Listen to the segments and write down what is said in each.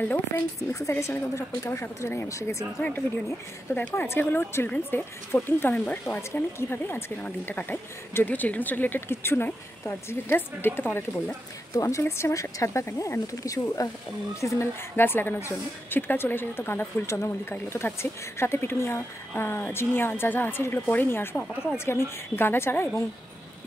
Hello friends, mix সাইডের চ্যানেলে তোমাদের সকলকে আবার স্বাগত জানাই। আমি এসে গেছি নতুন একটা ভিডিও নিয়ে। তো দেখো, আজকে হলো চিলড্রেন্স ডে, 14 নভেম্বর। তো আজকে আমি কীভাবে আমার দিনটা কাটাই, যদিও চিলড্রেন্স রিলেটেড কিচ্ছু নয়। তো আজকে জাস্ট ডেটটা তোমাদেরকে বললাম। তো আমি চলে এসেছি আমার ছাদ বাগানে নতুন কিছু সিজনাল গাছ লাগানোর জন্য। শীতকাল চলে এসেছে, তো গাঁদা ফুল, চন্দ্রমল্লিকা এগুলো তো থাকছে, সাথে পিটুনিয়া, জিনিয়া যা যা আছে যেগুলো পরে নিয়ে আসবো। আপাতত আজকে আমি গাঁদা চারা এবং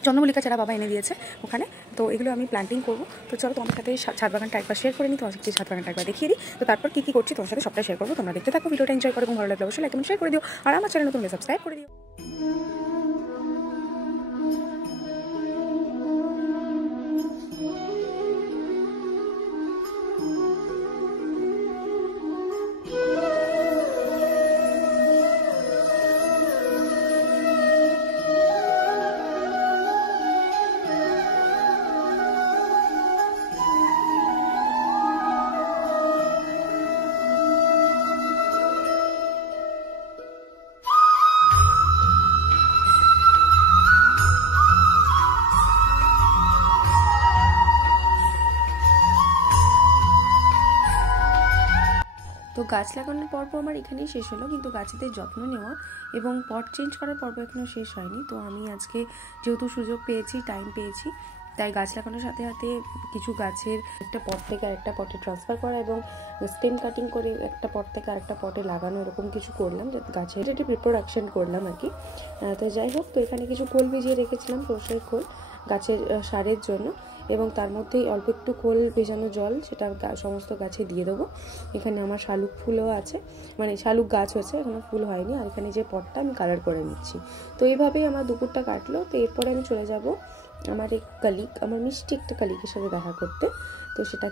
চন্দ্রমল্লিকা চারা বাবা এনে দিয়েছে ওখানে, তো এগুলো আমি প্ল্যান্টিং করবো। তো চলো তোমাদের সাথে ছাদ বাগানটা একবার শেয়ার করে নিই, তোমার সাথে ছাদ বাগানটা একবার দেখিয়ে দিই। তো তারপর কী কী করছি তোমার সাথে সবটা শেয়ার করবো। তোমরা দেখতে থাকো, ভিডিওটা এনজয় করো এবং ভালো লাগলে অবশ্যই লাইক কমেন্ট শেয়ার করে দিও, আর আমার চ্যানেল নতুন সাবস্ক্রাইব করে দিও। তো গাছ লাগানোর পর্ব আমার এখানেই শেষ হলো, কিন্তু গাছেদের যত্ন নেওয়া এবং পট চেঞ্জ করার পর্ব এখনও শেষ হয়নি। তো আমি আজকে যেহেতু সুযোগ পেয়েছি, টাইম পেয়েছি, তাই গাছ লাগানোর সাথে সাথে কিছু গাছের একটা পট থেকে আরেকটা পটে ট্রান্সফার করা এবং স্টেম কাটিং করে একটা পট থেকে আরেকটা পটে লাগানো, এরকম কিছু করলাম, গাছের একটি রিপ্রোডাকশন করলাম আর কি। তো যাই হোক, তো এখানে কিছু খোল ভিজিয়ে রেখেছিলাম, সরষের খোল গাছের সারের জন্য, এবং তার মধ্যেই অল্প একটু খোল ভেজানো জল সেটা সমস্ত গাছে দিয়ে দেবো। এখানে আমার শালুক ফুলও আছে, মানে শালুক গাছ হয়েছে, এখনো ফুল হয়নি। আর এখানে যে পটটা আমি কালার করে নিচ্ছি। তো এইভাবেই আমার দুপুরটা কাটলো। তো এরপরে আমি চলে যাব আমার এক কালিগ, আমার মিষ্টি একটা কালিগের সাথে দেখা করতে। তো সেটা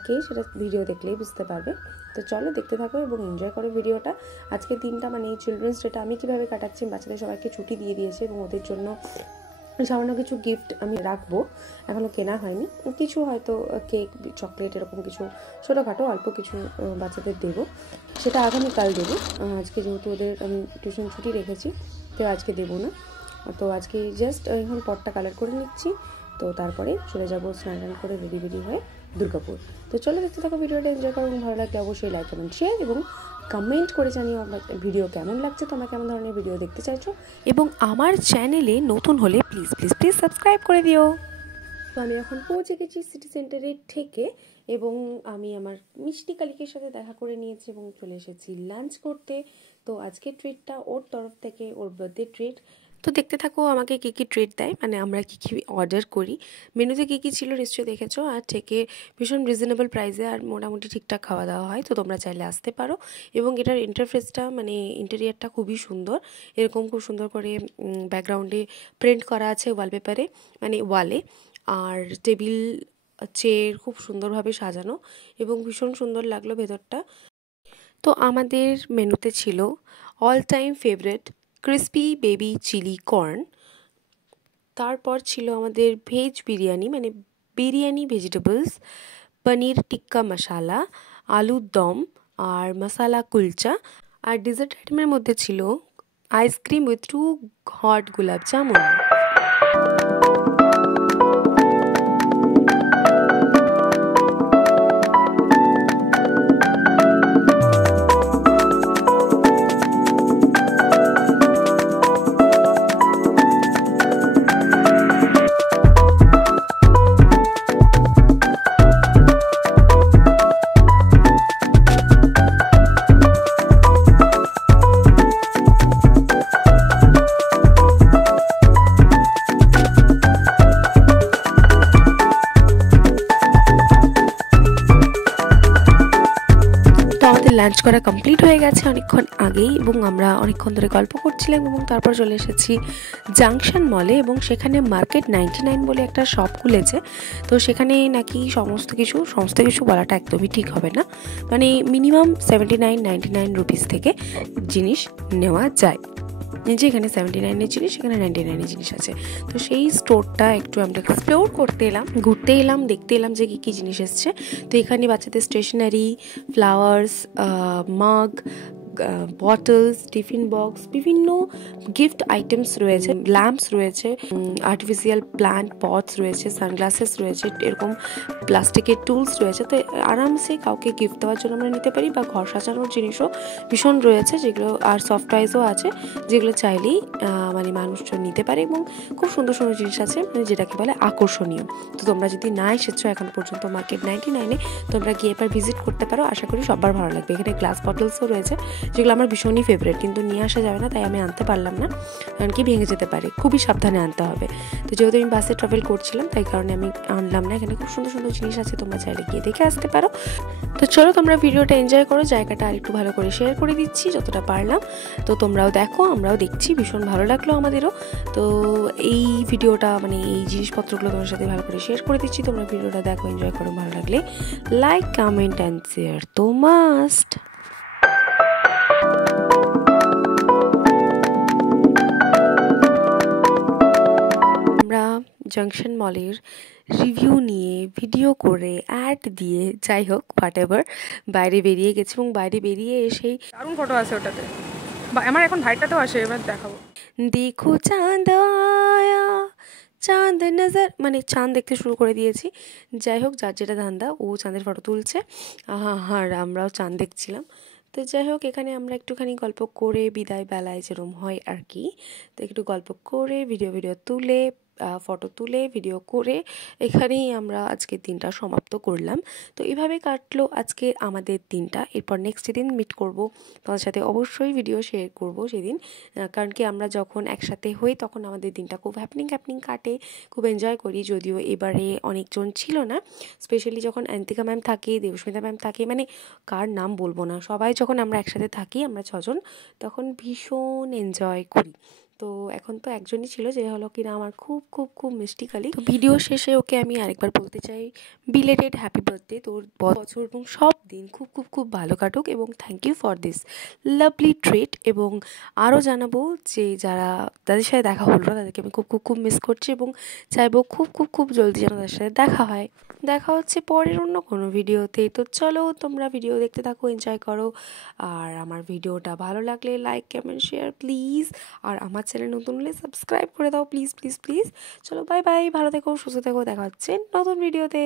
ভিডিও দেখলেই বুঝতে পারবে। তো চলো দেখতে থাকো এবং এনজয় করো ভিডিওটা। আজকের দিনটা, মানে এই চিলড্রেন্স ডেটা আমি কীভাবে কাটাচ্ছি, বাচ্চাদের সবাইকে ছুটি দিয়ে দিয়েছে এবং ওদের জন্য সামান্য কিছু গিফট আমি রাখবো, এখনও কেনা হয়নি। কিছু হয়তো কেক, চকলেট, এরকম কিছু ছোটোখাটো অল্প কিছু বাচ্চাদের দেবো, সেটা আগামীকাল দেবো। আজকে যেহেতু ওদের আমি টিউশন ছুটি রেখেছি, তো আজকে দেবো না। তো আজকে জাস্ট এখন পটটা কালার করে নিচ্ছি। তো তারপরে চলে যাবো স্নান করে রেডি হয়ে দুর্গাপুর। তো চলো দেখতে থাকো ভিডিওটা, এনজয় করো এবং ভালো লাগলে অবশ্যই লাইক কমেন্ট শেয়ার এবং কমেন্ট করে জানিও আমার ভিডিও কেমন লাগছে, তোমরা কেমন ধরনের ভিডিও দেখতে চাইছো, এবং আমার চ্যানেলে নতুন হলে প্লিজ প্লিজ প্লিজ সাবস্ক্রাইব করে দিও। তো আমি এখন পৌঁছে গেছি সিটি সেন্টারের থেকে, এবং আমি আমার মিষ্টি কালিকের সাথে দেখা করে নিয়েছি এবং চলে এসেছি লাঞ্চ করতে। তো আজকের ট্রিটটা ওর তরফ থেকে, ওর বার্থডে ট্রিট। তো দেখতে থাকো আমাকে কী কী ট্রিট দেয়, মানে আমরা কী কী অর্ডার করি, মেনুতে কী কী ছিল নিশ্চয়ই দেখেছো। আর থেকে ভীষণ রিজনেবল প্রাইসে আর মোটামুটি ঠিকঠাক খাওয়া দাওয়া হয়। তো তোমরা চাইলে আসতে পারো। এবং এটার ইন্টারফেসটা, মানে ইন্টেরিয়ারটা খুবই সুন্দর। এরকম খুব সুন্দর করে ব্যাকগ্রাউন্ডে প্রিন্ট করা আছে ওয়ালপেপারে, মানে ওয়ালে। আর টেবিল চেয়ার খুব সুন্দরভাবে সাজানো এবং ভীষণ সুন্দর লাগলো ভেতরটা। তো আমাদের মেনুতে ছিল all time favourite crispy baby chilli corn. তারপর ছিল আমাদের ভেজ বিরিয়ানি, মানে বিরিয়ানি ভেজিটেবলস, পনির টিক্কা মশালা, আলুর দম আর মশালা কুলচা। আর ডেজার্ট আইটেমের মধ্যে ছিল আইসক্রিম উইথ 2 হট গোলাপ জামুন। লাঞ্চ করা কমপ্লিট হয়ে গেছে অনেকক্ষণ আগেই, এবং আমরা অনেকক্ষণ ধরে গল্প করছিলাম। এবং তারপর চলে এসেছি জাংশন মলে, এবং সেখানে মার্কেট 99 বলে একটা শপ খুলেছে। তো সেখানে নাকি সমস্ত কিছু বলাটা একদমই ঠিক হবে না, মানে মিনিমাম 79-99 রুপিস থেকে জিনিস নেওয়া যায়। যেখানে 79-এর জিনিস, সেখানে 99-এর জিনিস আছে। তো সেই স্টোরটা একটু আমরা এক্সপ্লোর করতে এলাম, ঘুরতে এলাম, দেখতে এলাম যে কী জিনিস এসছে। তো এখানে বাচ্চাদের স্টেশনারি, ফ্লাওয়ার্স, মাগ, বটলস, টিফিন বক্স, বিভিন্ন গিফট আইটেমস রয়েছে, ল্যাম্পস রয়েছে, আর্টিফিশিয়াল প্ল্যান্ট পটস রয়েছে, সানগ্লাসেস রয়েছে, এরকম প্লাস্টিকের টুলস রয়েছে। তো আরামসে কাউকে গিফট দেওয়ার জন্য আমরা নিতে পারি, বা ঘর সাজানোর জিনিসও ভীষণ রয়েছে যেগুলো, আর সফট টয়েসও আছে যেগুলো চাইলেই মানে মানুষজন নিতে পারে, এবং খুব সুন্দর সুন্দর জিনিস আছে মানে যেটাকে বলে আকর্ষণীয়। তো তোমরা যদি না এসেছো এখন পর্যন্ত মার্কেট 99-এ, তোমরা গিয়ে এবার ভিজিট করতে পারো, আশা করি সবার ভালো লাগবে। এখানে গ্লাস বটলসও রয়েছে যেগুলো আমার ভীষণই ফেভারিট, কিন্তু নিয়ে আসা যাবে না তাই আমি আনতে পারলাম না, কারণ কি ভেঙে যেতে পারে, খুবই সাবধানে আনতে হবে। তো যেহেতু আমি বাসে ট্রাভেল করছিলাম তাই কারণে আমি আনলাম না। এখানে খুব সুন্দর সুন্দর জিনিস আছে, তোমরা চাইলে গিয়ে দেখে আসতে পারো। তো চলো তোমরা ভিডিওটা এনজয় করো, জায়গাটা আর একটু ভালো করে শেয়ার করে দিচ্ছি যতটা পারলাম। তো তোমরাও দেখো, আমরাও দেখছি, ভীষণ ভালো লাগলো আমাদেরও। তো এই ভিডিওটা মানে এই জিনিসপত্রগুলো তোমার সাথে ভালো করে শেয়ার করে দিচ্ছি, তোমরা ভিডিওটা দেখো, এনজয় করো, ভালো লাগলে লাইক, কমেন্ট অ্যান্ড শেয়ার তো মাস্ট। আমরা জাংশন মলের রিভিউ নিয়ে ভিডিও করে অ্যাড দিয়ে যাই হোক হোয়াট এভার বাইরে বেরিয়ে গেছি, এবং বাইরে বেরিয়ে এসেই দারুণ ফটো আছে ওটাতে, আমার এখন ভাইটাতেও আসে, এবার দেখাবো। দেখো চাঁদ আয়া, চাঁদ নজর, মানে চাঁদ দেখতে শুরু করে দিয়েছি। যাই হোক, যার যেটা ধান্দা, ও চাঁদের ফটো তুলছে আর আমরাও চাঁদ দেখছিলাম। তো যাই হোক, এখানে আমরা একটুখানি গল্প করে, বিদায় বেলায় যেরকম হয় আর কি, তো একটু গল্প করে ভিডিও তুলে, ফটো তুলে, ভিডিও করে এখানেই আমরা আজকের দিনটা সমাপ্ত করলাম। তো এইভাবে কাটলো আজকে আমাদের দিনটা। এরপর নেক্সট দিন মিট করব, তোমাদের সাথে অবশ্যই ভিডিও শেয়ার করব সেদিন, কারণ কি আমরা যখন একসাথে হই তখন আমাদের দিনটা খুব হ্যাপনিং কাটে, খুব এনজয় করি। যদিও এবারে অনেকজন ছিল না, স্পেশালি যখন অ্যান্তিকা ম্যাম থাকে, দেবস্মিতা ম্যাম থাকে, মানে কার নাম বলবো না, সবাই যখন আমরা একসাথে থাকি, আমরা 6 জন, তখন ভীষণ এনজয় করি। তো এখন তো একজনই ছিল, যে হলো কিনা আমার খুব খুব খুব মিষ্টিকালি। তো ভিডিও শেষে ওকে আমি আরেকবার বলতে চাই, বিলেটেড হ্যাপি বার্থডে, তোর বছর এবং সব দিন খুব খুব খুব ভালো কাটুক, এবং thank you for this lovely treat. এবং আরও জানাবো যে যারা তাদের সাথে দেখা হলো না, তাদেরকে আমি খুব খুব খুব মিস করছি, এবং চাইবো খুব খুব খুব জলদি যেন তাদের সাথে দেখা হয়। দেখা হচ্ছে পরের অন্য কোনো ভিডিওতে। তো চলো তোমরা ভিডিও দেখতে থাকো, এনজয় করো, আর আমার ভিডিওটা ভালো লাগলে লাইক, কমেন্ট, শেয়ার প্লিজ, আর আমার চ্যানেল নতুন হলে সাবস্ক্রাইব করে দাও প্লিজ প্লিজ প্লিজ। চলো বাই বাই, ভালো থেকো, সুস্থ থেকো, দেখা হচ্ছে নতুন ভিডিওতে।